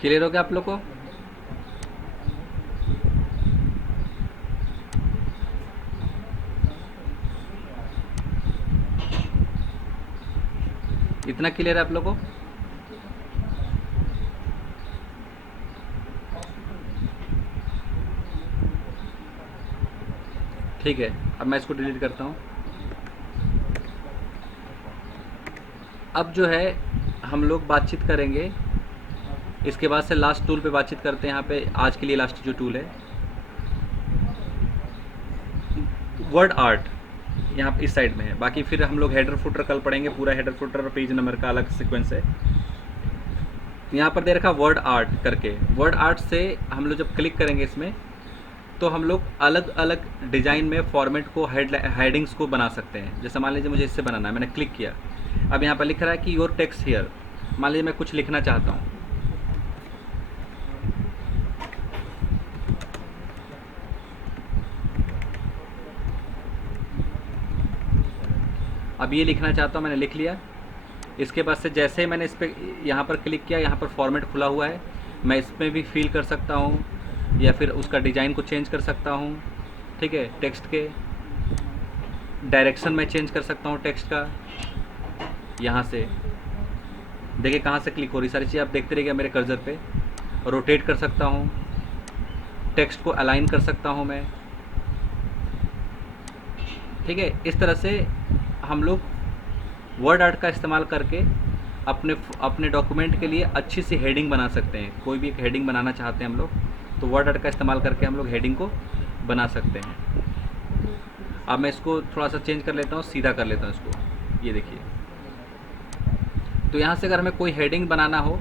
क्लियर हो गया आप लोग को? इतना क्लियर है आप लोग को? ठीक है, अब मैं इसको डिलीट करता हूँ। अब जो है हम लोग बातचीत करेंगे, इसके बाद से लास्ट टूल पे बातचीत करते हैं। यहाँ पे आज के लिए लास्ट जो टूल है वर्ड आर्ट, यहाँ पे इस साइड में है। बाकी फिर हम लोग हेडर फुटर कल पढ़ेंगे, पूरा हेडर फुटर और पेज नंबर का अलग सीक्वेंस है। यहाँ पर दे रखा वर्ड आर्ट करके, वर्ड आर्ट से हम लोग जब क्लिक करेंगे इसमें तो हम लोग अलग अलग डिज़ाइन में फॉर्मेट को हेडिंग्स को बना सकते हैं। जैसे मान लीजिए मुझे इससे बनाना है, मैंने क्लिक किया, अब यहाँ पर लिख रहा है कि योर टेक्स्ट हियर। मान लीजिए मैं कुछ लिखना चाहता हूँ, अब ये लिखना चाहता हूँ, मैंने लिख लिया। इसके बाद से जैसे ही मैंने इस पर यहाँ पर क्लिक किया, यहाँ पर फॉर्मेट खुला हुआ है, मैं इसमें भी फिल कर सकता हूँ या फिर उसका डिज़ाइन को चेंज कर सकता हूँ। ठीक है, टेक्स्ट के डायरेक्शन में चेंज कर सकता हूँ टेक्स्ट का। यहाँ से देखिए कहाँ से क्लिक हो रही, सारी चीज़ आप देखते रहिएगा मेरे कर्सर पे। रोटेट कर सकता हूँ, टेक्स्ट को अलाइन कर सकता हूँ मैं। ठीक है, इस तरह से हम लोग वर्ड आर्ट का इस्तेमाल करके अपने डॉक्यूमेंट के लिए अच्छी सी हेडिंग बना सकते हैं। कोई भी एक हेडिंग बनाना चाहते हैं हम लोग, तो वर्ड आर्ट का इस्तेमाल करके हम लोग हेडिंग को बना सकते हैं। अब मैं इसको थोड़ा सा चेंज कर लेता हूँ, सीधा कर लेता हूँ इसको, ये देखिए। तो यहाँ से अगर हमें कोई हेडिंग बनाना हो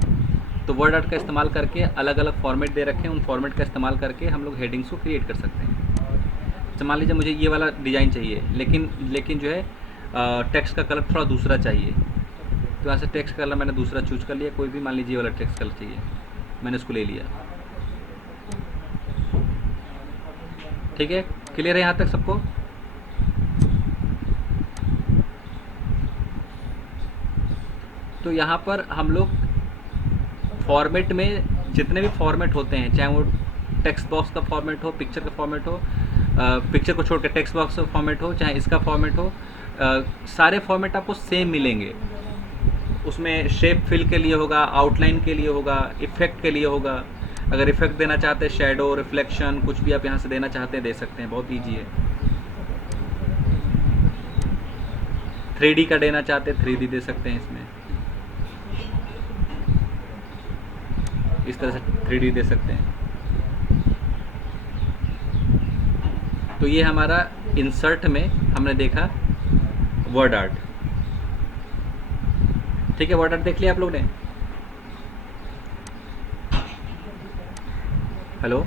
तो वर्ड आर्ट का इस्तेमाल करके अलग अलग फॉर्मेट दे रखे हैं, उन फॉर्मेट का इस्तेमाल करके हम लोग हेडिंग्स को क्रिएट कर सकते हैं। तो मान लीजिए मुझे ये वाला डिज़ाइन चाहिए, लेकिन जो है टेक्स्ट का कलर थोड़ा दूसरा चाहिए, तो यहाँ से टेक्स्ट कलर मैंने दूसरा चूज कर लिया। कोई भी मान लीजिए वाला टेक्स्ट कलर चाहिए, मैंने उसको ले लिया। ठीक है, क्लियर है यहाँ तक सबको? तो यहाँ पर हम लोग फॉर्मेट में जितने भी फॉर्मेट होते हैं, चाहे वो टेक्स्ट बॉक्स का फॉर्मेट हो, पिक्चर का फॉर्मेट हो, पिक्चर को छोड़ के टेक्स्ट बॉक्स का फॉर्मेट हो, चाहे इसका फॉर्मेट हो, सारे फॉर्मेट आपको सेम मिलेंगे। उसमें शेप फिल के लिए होगा, आउटलाइन के लिए होगा, इफेक्ट के लिए होगा। अगर इफेक्ट देना चाहते हैं, शेडो, रिफ्लेक्शन, कुछ भी आप यहाँ से देना चाहते हैं दे सकते हैं, बहुत ईजी है। 3D का देना चाहते हैं 3D दे सकते हैं इसमें, इस तरह से 3D दे सकते हैं। तो ये हमारा इंसर्ट में हमने देखा वर्ड आर्ट। ठीक है, वर्ड आर्ट देख लिया आप लोग ने? हेलो,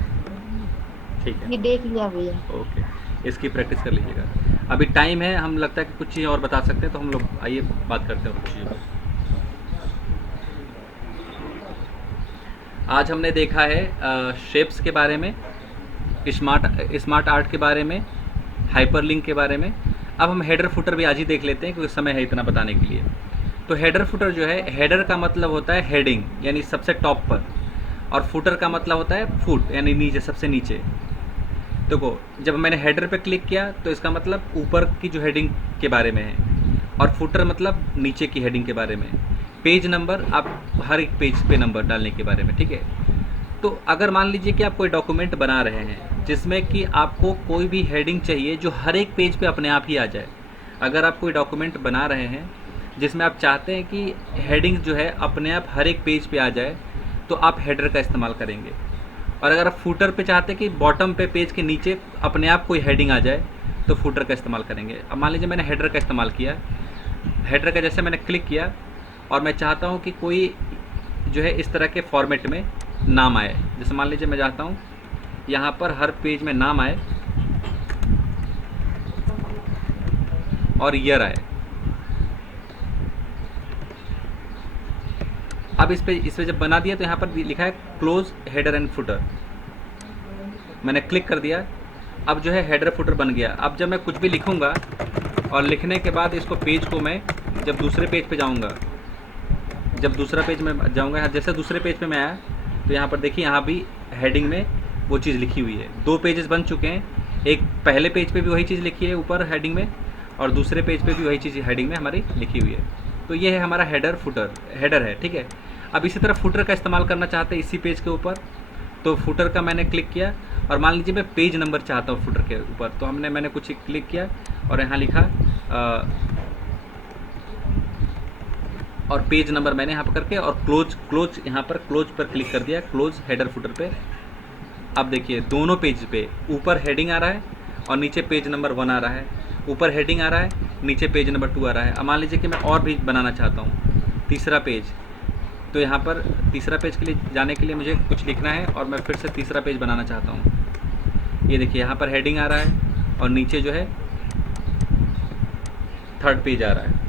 ठीक है, ये देख लिया भैया। ओके, इसकी प्रैक्टिस कर लीजिएगा। अभी टाइम है, हम लगता है कि कुछ चीज़ और बता सकते हैं, तो हम लोग आइए बात करते हैं कुछ चीज़ों पर। आज हमने देखा है शेप्स के बारे में, स्मार्ट आर्ट के बारे में, हाइपरलिंक के बारे में। अब हम हेडर फुटर भी आज ही देख लेते हैं क्योंकि समय है इतना बताने के लिए। तो हेडर फुटर जो है, हेडर का मतलब होता है हेडिंग यानी सबसे टॉप पर, और फुटर का मतलब होता है फुट यानी नीचे, सबसे नीचे। देखो जब मैंने हेडर पे क्लिक किया तो इसका मतलब ऊपर की जो हेडिंग के बारे में है, और फुटर मतलब नीचे की हेडिंग के बारे में। पेज नंबर, आप हर एक पेज पे नंबर डालने के बारे में, ठीक है। तो अगर मान लीजिए कि आप कोई डॉक्यूमेंट बना रहे हैं जिसमें कि आपको कोई भी हेडिंग चाहिए जो हर एक पेज पे अपने आप ही आ जाए, अगर आप कोई डॉक्यूमेंट बना रहे हैं जिसमें आप चाहते हैं कि हेडिंग जो है अपने आप हर एक पेज पे आ जाए, तो आप हेडर का इस्तेमाल करेंगे। और अगर आप फुटर पे चाहते हैं कि बॉटम पे पेज के नीचे अपने आप कोई हेडिंग आ जाए, तो फुटर का इस्तेमाल करेंगे। अब मान लीजिए मैंने हेडर का इस्तेमाल किया, हेडर का जैसे मैंने क्लिक किया और मैं चाहता हूँ कि कोई जो है इस तरह के फॉर्मेट में नाम आए। जैसे मान लीजिए मैं चाहता हूँ यहाँ पर हर पेज में नाम आए और ईयर आए। अब इस पे जब बना दिया तो यहाँ पर लिखा है क्लोज हेडर एंड फुटर, मैंने क्लिक कर दिया। अब जो है हेडर फुटर बन गया। अब जब मैं कुछ भी लिखूँगा और लिखने के बाद इसको पेज को मैं जब दूसरे पेज पे जाऊँगा, जब दूसरा पेज में जाऊँगा, जैसे दूसरे पेज पे मैं आया तो यहाँ पर देखिए यहाँ भी हेडिंग में वो चीज़ लिखी हुई है। 2 पेजेस बन चुके हैं, एक पहले पेज पे भी वही चीज़ लिखी है ऊपर हेडिंग में, और दूसरे पेज पे भी वही चीज़ हेडिंग में हमारी लिखी हुई है। तो ये है हमारा हेडर फुटर, हेडर है, ठीक है। अब इसी तरह फुटर का इस्तेमाल करना चाहते हैं इसी पेज के ऊपर, तो फुटर का मैंने क्लिक किया और मान लीजिए मैं पेज नंबर चाहता हूँ फुटर के ऊपर, तो मैंने कुछ क्लिक किया और यहाँ लिखा और पेज नंबर मैंने यहाँ पर करके और क्लोज यहाँ पर क्लोज पर क्लिक कर दिया, क्लोज हेडर फुटर पे। अब देखिए दोनों पेज पे ऊपर हेडिंग आ रहा है और नीचे पेज नंबर 1 आ रहा है, ऊपर हेडिंग आ रहा है, नीचे पेज नंबर 2 आ रहा है। अब मान लीजिए कि मैं और भी बनाना चाहता हूँ तीसरा पेज, तो यहाँ पर तीसरा पेज के लिए जाने के लिए मुझे कुछ लिखना है और मैं फिर से तीसरा पेज बनाना चाहता हूँ। ये देखिए यहाँ पर हेडिंग आ रहा है और नीचे जो है 3rd पेज आ रहा है।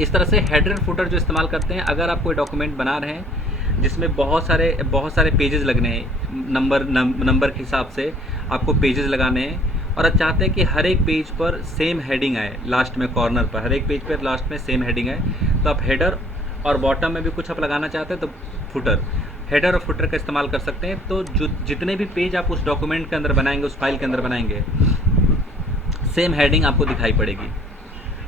इस तरह से हेडर फुटर जो इस्तेमाल करते हैं अगर आप कोई डॉक्यूमेंट बना रहे हैं जिसमें बहुत सारे पेजेस लगने हैं, नंबर के हिसाब से आपको पेजेस लगाने हैं, और आप चाहते हैं कि हर एक पेज पर सेम हेडिंग आए, लास्ट में कॉर्नर पर हर एक पेज पर लास्ट में सेम हेडिंग आए, तो आप हेडर और बॉटम में भी कुछ आप लगाना चाहते हैं तो फुटर, हेडर और फुटर का इस्तेमाल कर सकते हैं। तो जो जितने भी पेज आप उस डॉक्यूमेंट के अंदर बनाएंगे, उस फाइल के अंदर बनाएंगे, सेम हेडिंग आपको दिखाई पड़ेगी,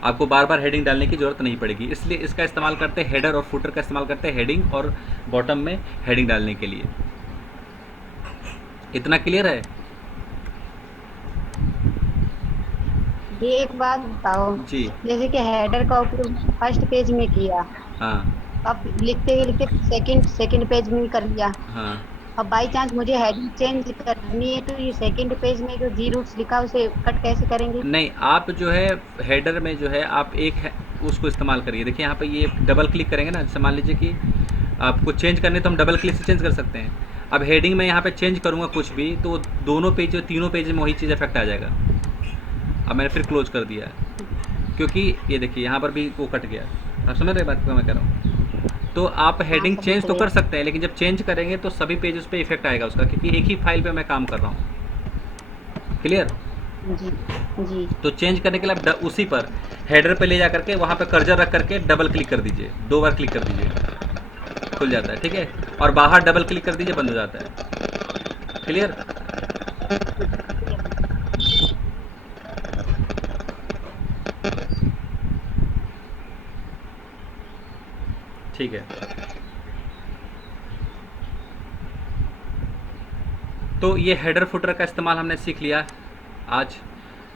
आपको बार बार हेडिंग डालने की ज़रूरत नहीं पड़ेगी। इसलिए इसका इस्तेमाल करते हैं, हेडर और फुटर का इस्तेमाल करते हैं हेडिंग और बॉटम में हेडिंग डालने के लिए। इतना क्लियर है? ये एक बात बताओ जी जैसे कि हेडर का उपयोग फर्स्ट पेज में किया, हाँ अब लिखते सेकंड पेज में कर लिया, हाँ। अब बाई चांस मुझे हेडिंग चेंज करनी है तो ये सेकंड पेज में जो जी रूट्स लिखा है उसे कट कैसे करेंगे? नहीं, आप जो है हेडर में जो है आप उसको इस्तेमाल करिए। देखिए यहाँ पे ये डबल क्लिक करेंगे ना, जैसे मान लीजिए कि आपको चेंज करने तो हम डबल क्लिक से चेंज कर सकते हैं। अब हेडिंग में यहाँ पे चेंज करूँगा कुछ भी तो दोनों पेज, तीनों पेज में वही चीज़ इफेक्ट आ जाएगा। अब मैंने फिर क्लोज कर दिया क्योंकि ये देखिए यहाँ पर भी वो कट गया। आप समझ रहे बात को मैं कह रहा हूँ? तो आप हेडिंग चेंज तो कर सकते हैं, लेकिन जब चेंज करेंगे तो सभी पेजेस पे इफेक्ट आएगा उसका, क्योंकि एक ही फाइल पे मैं काम कर रहा हूँ। क्लियर? जी जी। तो चेंज करने के लिए आप उसी पर हेडर पे ले जा करके वहाँ पे कर्जर रख करके डबल क्लिक कर दीजिए, 2 बार क्लिक कर दीजिए, खुल जाता है, ठीक है। और बाहर डबल क्लिक कर दीजिए, बंद हो जाता है। क्लियर? ठीक है। तो ये हेडर फुटर का इस्तेमाल हमने सीख लिया आज।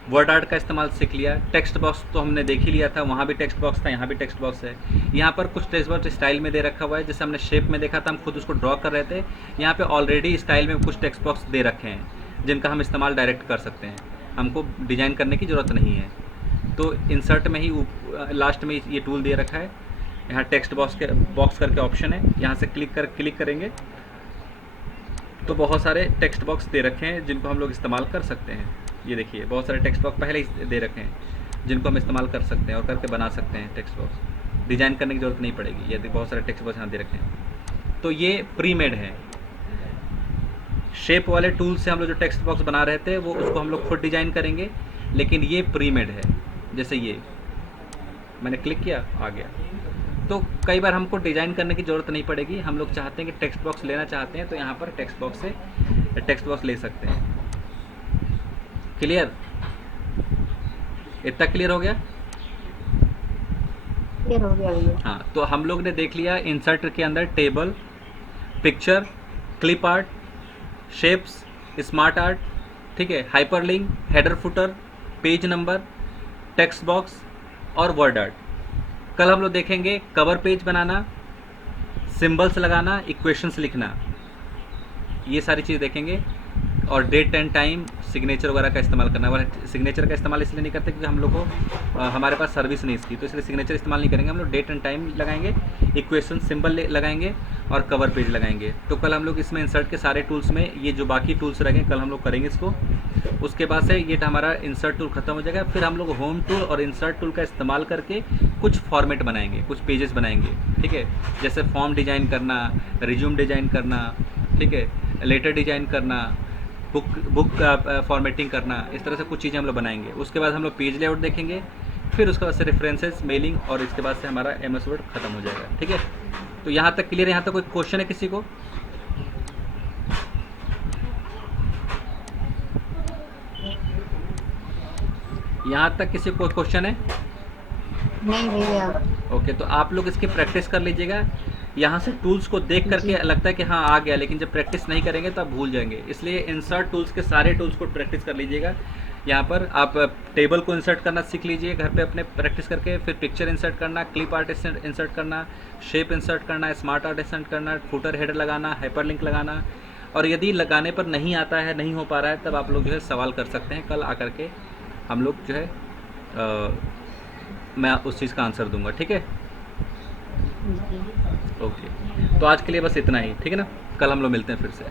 वर्ड आर्ट का इस्तेमाल सीख लिया। टेक्स्ट बॉक्स तो हमने देख ही लिया था, वहाँ भी टेक्स्ट बॉक्स था, यहाँ भी टेक्स्ट बॉक्स है। यहाँ पर कुछ टेक्स्ट बॉक्स स्टाइल में दे रखा हुआ है, जैसे हमने शेप में देखा था, हम खुद उसको ड्रॉ कर रहे थे। यहाँ पे ऑलरेडी स्टाइल में कुछ टेक्स्ट बॉक्स दे रखे हैं जिनका हम इस्तेमाल डायरेक्ट कर सकते हैं, हमको डिजाइन करने की ज़रूरत नहीं है। तो इंसर्ट में ही लास्ट में ये टूल दे रखा है, यहाँ टेक्स्ट बॉक्स करके ऑप्शन है, यहाँ से क्लिक करेंगे तो बहुत सारे टेक्स्ट बॉक्स दे रखे हैं जिनको हम लोग इस्तेमाल कर सकते हैं। ये देखिए बहुत सारे टेक्स्ट बॉक्स पहले ही दे रखे हैं जिनको हम इस्तेमाल कर सकते हैं और करके बना सकते हैं टेक्स्ट बॉक्स। डिजाइन करने की ज़रूरत नहीं पड़ेगी। ये बहुत सारे टेक्स्ट बॉक्स यहाँ दे रखे हैं, तो ये प्री मेड है। शेप वाले टूल से हम लोग जो टेक्स्ट बॉक्स बना रहे थे वो उसको हम लोग खुद डिजाइन करेंगे, लेकिन ये प्री मेड है। जैसे ये मैंने क्लिक किया, आ गया। तो कई बार हमको डिज़ाइन करने की ज़रूरत नहीं पड़ेगी, हम लोग चाहते हैं कि टेक्स्ट बॉक्स लेना चाहते हैं तो यहाँ पर टेक्स्ट बॉक्स से टेक्स्ट बॉक्स ले सकते हैं। क्लियर? इतना क्लियर हो गया? क्लियर हो गया भैया। हाँ, तो हम लोग ने देख लिया इंसर्ट के अंदर table, picture, clip art, shapes, smart art, ठीक है, hyperlink, header footer, page number, text box और वर्ड आर्ट। कल हम लोग देखेंगे कवर पेज बनाना, सिंबल्स लगाना, इक्वेशंस लिखना, ये सारी चीज़ देखेंगे। और डेट एंड टाइम, सिग्नेचर वगैरह का इस्तेमाल करना। वगैरह सिग्नेचर का इस्तेमाल इसलिए नहीं करते क्योंकि हम लोग को हमारे पास सर्विस नहीं इसकी, तो इसलिए सिग्नेचर इस्तेमाल नहीं करेंगे हम लोग। डेट एंड टाइम लगाएंगे, इक्वेशन सिंबल लगाएंगे और कवर पेज लगाएंगे। तो कल हम लोग इसमें इंसर्ट के सारे टूल्स में ये जो बाकी टूल्स रहेंगे कल हम लोग करेंगे इसको। उसके बाद से ये हमारा इंसर्ट टूल खत्म हो जाएगा। फिर हम लोग होम टूल और इंसर्ट टूल का इस्तेमाल करके कुछ फॉर्मेट बनाएंगे, कुछ पेजेस बनाएंगे, ठीक है। जैसे फॉर्म डिजाइन करना, रिज्यूम डिजाइन करना, ठीक है, लेटर डिजाइन करना, बुक फॉर्मेटिंग करना, इस तरह से कुछ चीज़ें हम लोग बनाएंगे। उसके बाद हम लोग पेज लेआउट देखेंगे, फिर उसके बाद से रेफरेंसेस, मेलिंग और इसके बाद से हमारा MS वर्ड खत्म हो जाएगा, ठीक है। तो यहाँ तक क्लियर है? यहाँ तक कोई क्वेश्चन है किसी को? यहाँ तक किसी को क्वेश्चन है? नहीं भैया। ओके, तो आप लोग इसकी प्रैक्टिस कर लीजिएगा। यहाँ से टूल्स को देख करके लगता है कि हाँ आ गया, लेकिन जब प्रैक्टिस नहीं करेंगे तो आप भूल जाएंगे। इसलिए इंसर्ट टूल्स के सारे टूल्स को प्रैक्टिस कर लीजिएगा। यहाँ पर आप टेबल को इंसर्ट करना सीख लीजिए घर पे अपने प्रैक्टिस करके। फिर पिक्चर इंसर्ट करना, क्लिप आर्ट इंसर्ट करना, शेप इंसर्ट करना, स्मार्ट आर्ट इंसर्ट करना, फुटर हेडर लगाना, हाइपरलिंक लगाना। और यदि लगाने पर नहीं आता है, नहीं हो पा रहा है, तब आप लोग जो है सवाल कर सकते हैं। कल आकर के हम लोग जो है मैं उस चीज़ का आंसर दूंगा, ठीक है। ओके, तो आज के लिए बस इतना ही, ठीक है ना। कल हम लोग मिलते हैं फिर से।